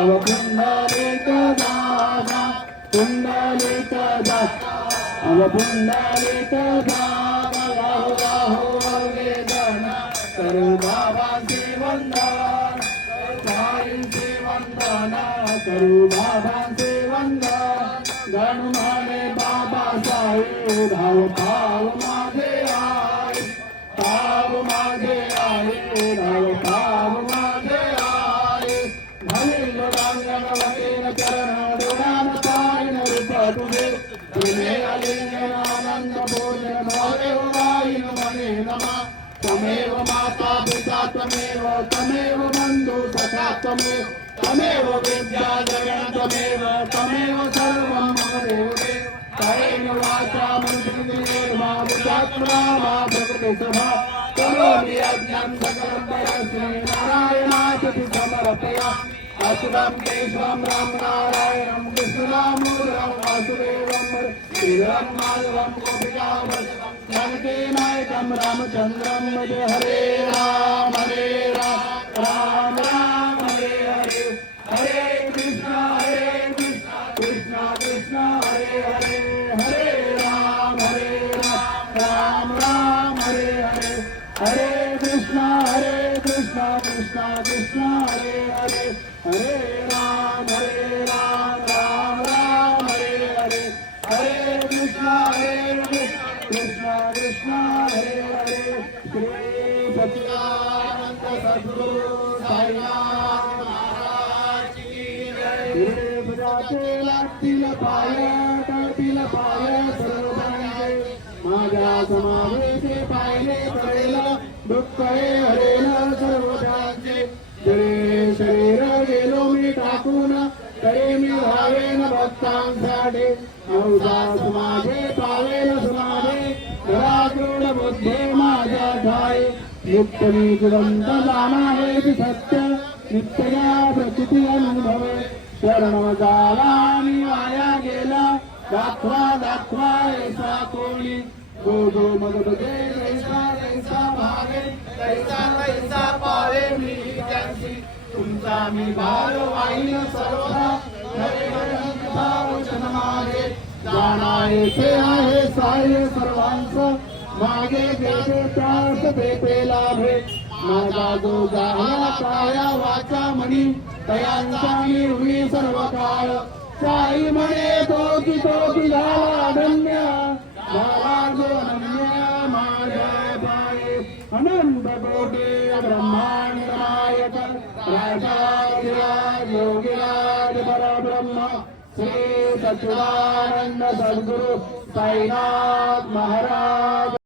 भाव पुंडलिक दादा पुंडलिक दादा अव पुंडलिक दादा राहो राहो वेदना करू बाबांचे वंदन साईंचे वंदन करू बाबांचे वंदन गणमाने बाबा साई धाव पाव तमेव माता पिता तमेव तमेव बन्धु सखा तमेव तमेव विद्या जगण तमेव तमेव सर्वं मम देवते तयेन वाचा मनसेन्द्रियेर्मा बुद्धात्मना वा प्रकृते सभा। करोमि यज्ञं सकलं परस्मै नारायणाचति समर्पया। ते स्वं राम नारायणं कृष्णरामो राम वासुदेव श्रीधरं माधवं गोपिकावत्सलं जानकीनायकं रामचन्द्रं भजे हरे राम हरे राम राम राम हरे हरे हरे कृष्णा हरे कृष्णा कृष्णा कृष्णा हरे हरे हरे राम हरे राम राम राम हरे हरे हरे कृष्णा हरे कृष्णा कृष्णा कृष्णा हरे हरे हरे राम हरे राम कृष्ण हरे हरे श्री सच्चिदानंद सद्गुरु साईनाथ महाराज की लागतील पाय पाय सर्वांचे माझ्या समावेशे पाहिले कळेल दुःख हे हरेल सर्वजांचे जरे शरीर गेलो मी टाकून तरी मी व्हावेन भक्तांसाठी नवदास माझे पावेल नित्य मी जिवंत जाणा हे सत्य नित्य प्रचिती अनुभवे शरण झाला आणि वाया गेला दाखवा दाखवा ऐसा कोणी जो जो मग बजे कैसा भावे कैसा कैसा पावे मी त्यांची तुमचा मी भार वाईन सर्वदा हरे हरिचा वचन मागे जाणा येथे आहे साय सर्वांचं मागे देते त्यास देते लाभे. माझा जो जाहला काया वाचा म्हणी तयांचा मी हुई सर्व काळ. साई म्हणे तो की तो की झाला अनन्य झाला जो अनन्य माझ्या पाये. अनंत कोटे ब्रह्मांड नायक. राजा योगीराज परब्रह्म. श्री सच्चिदानंद सद्गुरु साईनाथ महाराज.